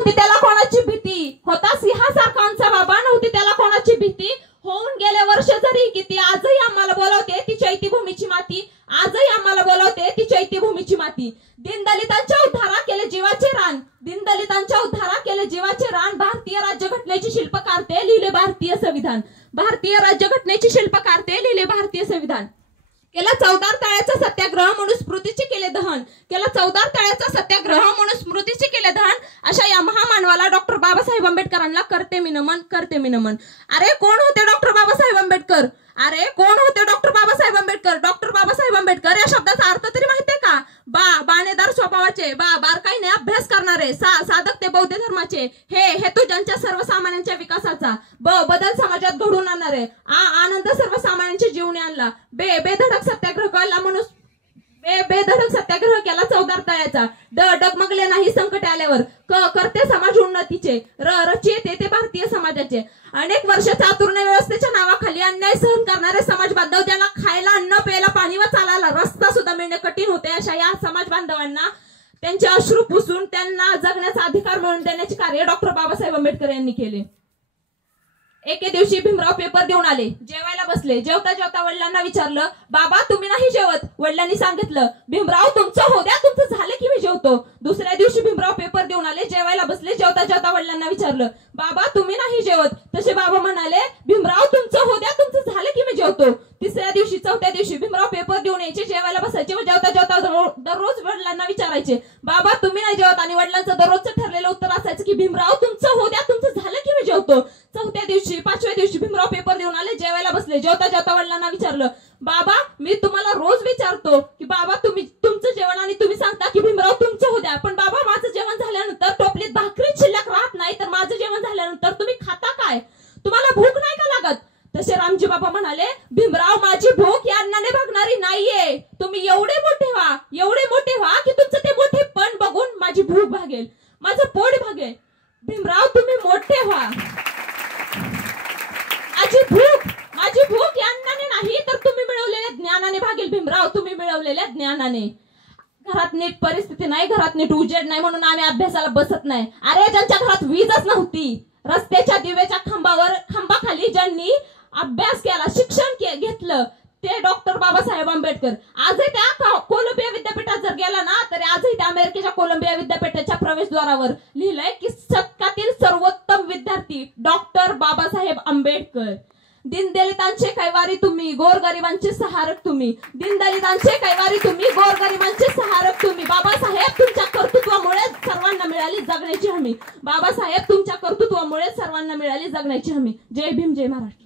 त्याला कोणाची भीती होता, सिंहासारखा आमचा बाबा, नव्हती त्याला कोणाची भीती. होऊन गेले वर्ष जरी किती, आजही आम्हाला बोलावते ती चैत्यभूमीची माती, आजही आम्हाला बोलावते ती चैत्यभूमीची माती. दीनदलितांच्या उद्धारा केले जीवाचे रान, दीनदलितांच्या उद्धारा केले जीवाचे रान. भारतीय राज्यघटनेचे शिल्पकार ते, लिहिले भारतीय संविधान. भारतीय राज्यघटनेचे शिल्पकार ते, लिहिले भारतीय संविधान. केला 14 तळ्याचा सत्याग्रह म्हणून स्मृतीचे केले दहन, केला 14 तळ्याचा सत्याग्रह म्हणून स्मृतीचे केले दहन. अशा या महामानवाला डॉक्टर बाबासाहेब आंबेडकरांना करते मी नमन, करते मी नमन. अरे कोण होते डॉक्टर बाबासाहेब आंबेडकर? अरे कोण होते डॉक्टर बाबासाहेब आंबेडकर? डॉक्टर बाबासाहेब आंबेडकर या शब्दाचा अर्थ तरी माहितीये का? बाणेदार स्वभावाचे, बारकाईने अभ्यास करणारे, साधक ते बौद्ध धर्माचे, हे हेतू ज्यांच्या सर्वसामान्यांच्या विकासाचा, बदल समाजात घडवून आणणारे, आनंद सर्वसामान्यांच्या जीवनी आणला. बेधडक सत्याग्रह केला म्हणून बेधडक सत्याग्रह केला 14 तळ्याचा. डगमगले नाही संकट आल्यावर, करते समाज उन्नतीचे, रचयिते ते भारतीय समाजाचे. अनेक वर्ष चातुर्य व्यवस्थेच्या नावाखाली अन्याय सहन करणारे समाज बांधव, ज्यांना खायला अन्न, प्यायला पाणी व चालायला रस्ता सुद्धा मिळणे कठीण होते, अशा या समाज बांधवांना त्यांचे अश्रू पुसून त्यांना जगण्याचा अधिकार मिळवून देण्याचे कार्य डॉक्टर बाबासाहेब आंबेडकर यांनी केले. एके दिवशी भीमराव पेपर देऊन आले, जेवायला बसले. जेवता जेवता वडिलांना विचारलं, बाबा तुम्ही नाही जेवत? वडिलांनी सांगितलं, भीमराव तुमचं हो द्या, तुमचं झालं की मी जेवतो. दुसऱ्या दिवशी भीमराव पेपर देऊन आले, जेवायला बसले. जेवता जेवता वडिलांना विचारलं, बाबा तुम्ही नाही जेवत? तसे बाबा म्हणाले, भीमराव तुमचं हो द्या, तुमचं झालं की मी जेवतो. तिसऱ्या दिवशी, चौथ्या दिवशी भीमराव पेपर देऊन यायचे, जेवायला बसायचे व जेवता जेवता दररोज वडिलांना विचारायचे, बाबा तुम्ही नाही जेवत? आणि वडिलांचं दररोजचं ठरलेलं उत्तर असायचं की भीमराव तुमचं हो द्या, तुमचं झालं की मी जेवतो. चौथ्या दिवशी, पाचव्या दिवशी भीमराव पेपर देऊन आले, जेवायला बसले. जेवता जेवता वडिलांना विचारलं, बाबा मी तुम्हाला रोज विचारतो की बाबा तुमचं जेवण, आणि तुम्ही सांगता की भीमराव तुमचं हो द्या, पण बाबा माझं जेवण झाल्यानंतर टोपलीत भाकरी शिल्लक राहत नाही, तर माझं जेवण झाल्यानंतर तुम्ही खाता काय? तुम्हाला भूक नाही का लागत? तसे रामजी बाबा म्हणाले, भीमराव माझी भूक या अन्नाने भागणारी नाहीये. तुम्ही एवढे मोठे व्हा, एवढे मोठे व्हा की तुमचं ते मोठेपण बघून माझी भूक भागेल, माझं पोट भागेल. भीमराव तुम्ही मोठे व्हा. माझी भूक या अन्नाने नाही, तर तुम्ही मिळवलेल्या ज्ञानाने भागेल. भीमराव तुम्ही मिळवलेल्या ज्ञानाने. घरात नीट परिस्थिती नाही, घरात नीट उजेड नाही, म्हणून आम्ही अभ्यासाला बसत नाही. अरे ज्यांच्या घरात वीजच नव्हती, रस्त्याच्या दिव्याच्या खांबाखाली ज्यांनी अभ्यास केला, शिक्षण घेतलं, ते डॉक्टर बाबासाहेब आंबेडकर. आजही त्या कोलंबिया विद्यापीठात जर गेला ना, तर आजही त्या अमेरिकेच्या कोलंबिया विद्यापीठाच्या प्रवेशद्वारावर लिहिलंय की शतकातील सर्वोत्तम विद्यार्थी डॉक्टर बाबासाहेब आंबेडकर. दीनदलितांचे कैवारी तुम्ही, गोरगरिबांचे सहारक तुम्ही. दीनदलितांचे कैवारी तुम्ही, गोरगरिबांचे सहारक तुम्ही. बाबासाहेब तुमच्या कर्तृत्वामुळे सर्वांना मिळाली जगण्याची हमी. बाबासाहेब तुमच्या कर्तृत्वामुळे सर्वांना मिळाली जगण्याची हमी. जय भीम, जय महाराष्ट्र.